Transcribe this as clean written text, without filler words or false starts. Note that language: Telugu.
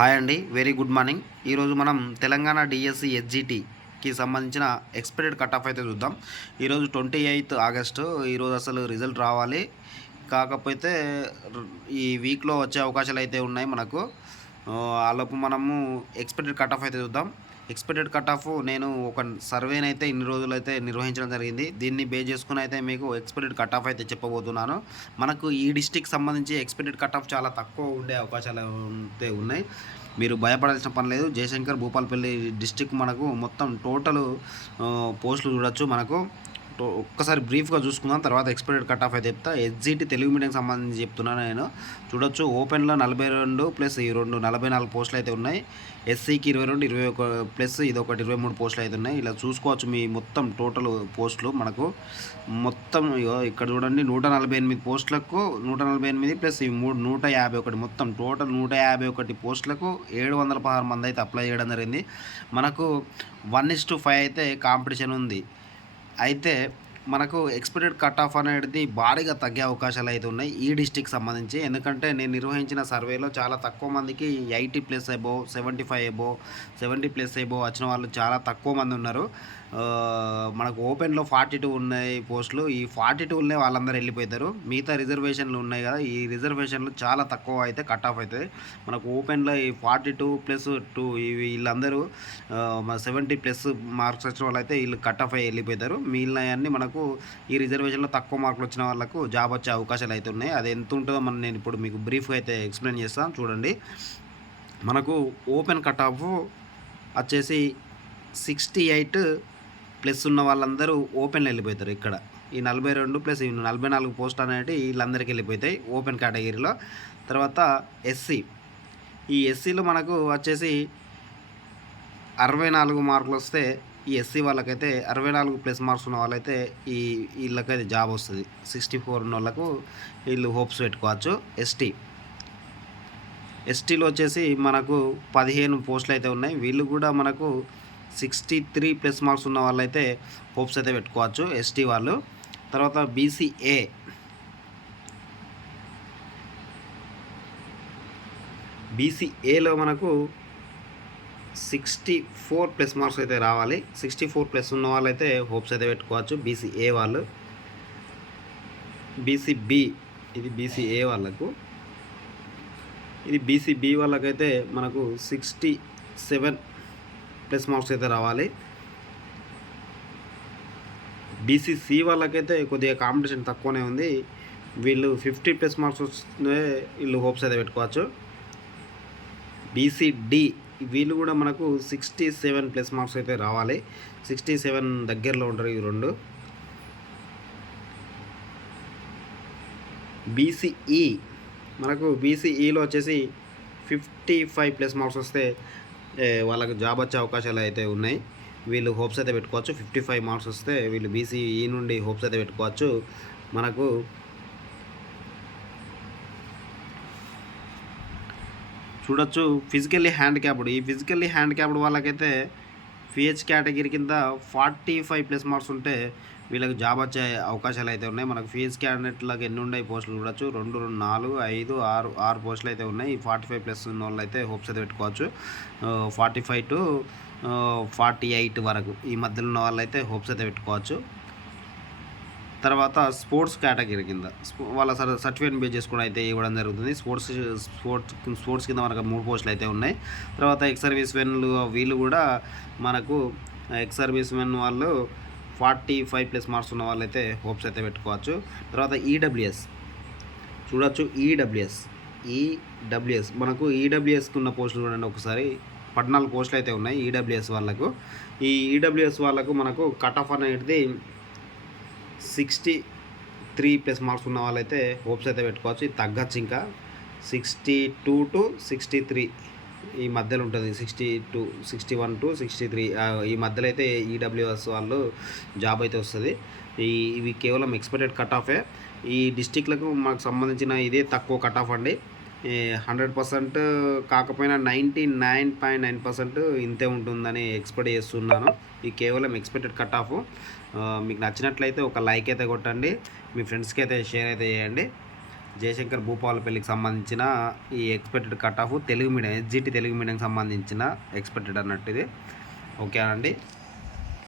హాయ్ అండి, వెరీ గుడ్ మార్నింగ్. ఈరోజు మనం తెలంగాణ డిఎస్సి హెచ్జిటికి సంబంధించిన ఎక్స్పెక్టెడ్ కట్ ఆఫ్ అయితే చూద్దాం. ఈరోజు 28th ఆగస్టు. ఈరోజు అసలు రిజల్ట్ రావాలి. కాకపోతే ఈ వీక్లో వచ్చే అవకాశాలు అయితే ఉన్నాయి మనకు. ఆలోపు మనము ఎక్స్పెక్టెడ్ కట్ ఆఫ్ అయితే చూద్దాం. ఎక్స్పెక్టెడ్ కట్ ఆఫ్ నేను ఒక సర్వేనైతే ఇన్ని రోజులైతే నిర్వహించడం జరిగింది. దీన్ని బేస్ చేసుకుని అయితే మీకు ఎక్స్పెక్టెడ్ కట్ ఆఫ్ అయితే చెప్పబోతున్నాను. మనకు ఈ డిస్టిక్ సంబంధించి ఎక్స్పెక్టెడ్ కట్ ఆఫ్ చాలా తక్కువ ఉండే అవకాశాలు అయితే ఉన్నాయి. మీరు భయపడాల్సిన పని లేదు. జయశంకర్ భూపాలపల్లి డిస్టిక్ మనకు మొత్తం టోటల్ పోస్టులు చూడొచ్చు. మనకు ఒక్కసారి బ్రీఫ్గా చూసుకుందాం, తర్వాత ఎక్స్పెక్టెడ్ కట్ ఆఫ్ అయితే చెప్తా. హెచ్జిటి తెలుగు మీడియంకి సంబంధించి చెప్తున్నాను నేను. చూడొచ్చు, ఓపెన్లో 42 ప్లస్ ఈ 44 పోస్టులు అయితే ఉన్నాయి. ఎస్సీకి 22, 21 ప్లస్ ఇదొకటి 23 పోస్టులు అయితే ఉన్నాయి. ఇలా చూసుకోవచ్చు మీ మొత్తం టోటల్ పోస్టులు మనకు. మొత్తం ఇక్కడ చూడండి, 148 పోస్టులకు 148 ప్లస్ ఈ 151 మొత్తం టోటల్ 151 పోస్టులకు 716 మంది అయితే అప్లై చేయడం జరిగింది. మనకు 1:5 అయితే కాంపిటీషన్ ఉంది. అయితే మనకు ఎక్స్పెక్టెడ్ కట్ ఆఫ్ అనేది భారీగా తగ్గే అవకాశాలు అయితే ఉన్నాయి ఈ డిస్టిక్ సంబంధించి. ఎందుకంటే నేను నిర్వహించిన సర్వేలో చాలా తక్కువ మందికి 80+ అబోవ్, 75 అబోవ్, 70+ అబోవ్ వచ్చిన వాళ్ళు చాలా తక్కువ మంది ఉన్నారు. మనకు ఓపెన్లో 42 ఉన్నాయి పోస్టులు. ఈ 42 ఉన్నాయి వాళ్ళందరూ వెళ్ళిపోతారు. మిగతా రిజర్వేషన్లు ఉన్నాయి కదా, ఈ రిజర్వేషన్లు చాలా తక్కువ అయితే కట్ ఆఫ్ అవుతుంది. మనకు ఓపెన్లో ఈ 42+2 వీళ్ళందరూ 70+ మార్క్స్ వచ్చిన వాళ్ళు అయితే వీళ్ళు కట్ ఆఫ్ అయ్యి వెళ్ళిపోతారు. మిగిలినవన్నీ మనకు ఈ రిజర్వేషన్లో తక్కువ మార్కులు వచ్చిన వాళ్ళకు జాబ్ వచ్చే అవకాశాలు అయితే ఉన్నాయి. అది ఎంత ఉంటుందో నేను ఇప్పుడు మీకు బ్రీఫ్గా అయితే ఎక్స్ప్లెయిన్ చేస్తాను. చూడండి, మనకు ఓపెన్ కట్ ఆఫ్ వచ్చేసి 68+ ఉన్న వాళ్ళందరూ ఓపెన్లో వెళ్ళిపోతారు. ఇక్కడ ఈ 42 ప్లస్ 44 పోస్ట్ అనేవి వీళ్ళందరికీ వెళ్ళిపోతాయి ఓపెన్ కేటగిరీలో. తర్వాత ఎస్సీ, ఈ ఎస్సీలో మనకు వచ్చేసి 64 మార్కులు వస్తే ఈ ఎస్సీ వాళ్ళకైతే 64+ మార్క్స్ ఉన్న వాళ్ళైతే వీళ్ళకైతే జాబ్ వస్తుంది. 64 ఉన్న వాళ్ళకు వీళ్ళు హోప్స్ పెట్టుకోవచ్చు. ఎస్టీలో వచ్చేసి మనకు 15 పోస్టులు అయితే ఉన్నాయి. వీళ్ళు కూడా మనకు 63+ మార్క్స్ ఉన్న వాళ్ళైతే హోప్స్ అయితే పెట్టుకోవచ్చు ఎస్టీ వాళ్ళు. తర్వాత బీసీఏలో మనకు 64+ మార్క్స్ అయితే రావాలి. 64+ ఉన్న వాళ్ళైతే హోప్స్ అయితే పెట్టుకోవచ్చు బీసీఏ వాళ్ళు. బీసీబీ, ఇది బీసీఏ వాళ్ళకు. ఇది బీసీబీ వాళ్ళకైతే మనకు 67+ మార్క్స్ అయితే రావాలి. బీసీసీ వాళ్ళకైతే కొద్దిగా కాంపిటీషన్ తక్కువనే ఉంది. వీళ్ళు 50+ మార్క్స్ వస్తే వీళ్ళు హోప్స్ అయితే పెట్టుకోవచ్చు. బీసీడీ వీళ్ళు కూడా మనకు 67+ మార్క్స్ అయితే రావాలి. 67 దగ్గరలో ఉంటారు ఈ రెండు. బీసీఈ మనకు బీసీఈలో వచ్చేసి 55+ మార్క్స్ వస్తే వాళ్ళకు జాబ్ వచ్చే అవకాశాలు అయితే ఉన్నాయి. వీళ్ళు హోప్స్ అయితే పెట్టుకోవచ్చు. 55 మార్క్స్ వస్తే వీళ్ళు బీసీఈ నుండి హోప్స్ అయితే పెట్టుకోవచ్చు. మనకు చూడొచ్చు, ఫిజికల్లీ హ్యాండిక్యాప్డ్, ఈ ఫిజికల్లీ హ్యాండిక్యాప్డ్ వాళ్ళకైతే పిహెచ్ కేటగిరీ కింద 45+ మార్క్స్ ఉంటే వీళ్ళకి జాబ్ వచ్చే అవకాశాలు అయితే ఉన్నాయి. మనకు ఫీజ్ క్యాండిడేట్లకు ఎన్ని ఉన్నాయి పోస్టులు చూడొచ్చు. 2, 4, 5, 6 పోస్టులు అయితే ఉన్నాయి. 45+ ఉన్న వాళ్ళు అయితే హోప్స్ అయితే పెట్టుకోవచ్చు. 45 to 48 వరకు ఈ మధ్యలో ఉన్న వాళ్ళు అయితే హోప్స్ అయితే పెట్టుకోవచ్చు. తర్వాత స్పోర్ట్స్ కేటగిరీ కింద వాళ్ళ సర్టిఫికేట్ బేస్ చేసుకుని అయితే ఇవ్వడం జరుగుతుంది. స్పోర్ట్స్ కింద మనకు 3 పోస్టులు అయితే ఉన్నాయి. తర్వాత ఎక్స్ సర్వీస్ మెన్లు వీళ్ళు కూడా మనకు ఎక్స్ సర్వీస్ మెన్ వాళ్ళు 45+ మార్క్స్ ఉన్న వాళ్ళైతే హోప్స్ అయితే పెట్టుకోవచ్చు. తర్వాత ఈడబ్ల్యూఎస్ చూడొచ్చు. ఈడబ్ల్యూఎస్ మనకు ఈడబ్ల్యూఎస్కి ఉన్న పోస్టులు చూడండి ఒకసారి. 14 పోస్టులు అయితే ఉన్నాయి ఈడబ్ల్యూఎస్ వాళ్ళకు. ఈ ఈడబ్ల్యూఎస్ వాళ్ళకు మనకు కట్ ఆఫ్ అనేది 63+ మార్క్స్ ఉన్న వాళ్ళైతే హోప్స్ అయితే పెట్టుకోవచ్చు. ఇది తగ్గచ్చు, ఇంకా 62 to 63 ఈ మధ్యలో ఉంటుంది. 61 to 63 ఈ మధ్యలో అయితే ఈడబ్ల్యూఎస్ వాళ్ళు జాబ్ అయితే వస్తుంది. ఇవి కేవలం ఎక్స్పెక్టెడ్ కట్ ఆఫే. ఈ డిస్టిక్లకు మనకు సంబంధించిన ఇదే తక్కువ కట్ ఆఫ్ అండి. 100% కాకపోయినా 99.9% ఇంతే ఉంటుందని ఎక్స్పెక్ట్ చేస్తున్నాను. ఇది కేవలం ఎక్స్పెక్టెడ్ కట్ ఆఫ్. మీకు నచ్చినట్లయితే ఒక లైక్ అయితే కొట్టండి, మీ ఫ్రెండ్స్కి అయితే షేర్ అయితే చేయండి. జయశంకర్ భూపాలపల్లికి సంబంధించిన ఈ expected cut off Telugu medium SGT Telugu మీడియంకి సంబంధించిన ఎక్స్పెక్టెడ్ అన్నట్టు ఇది. ఓకే అండి.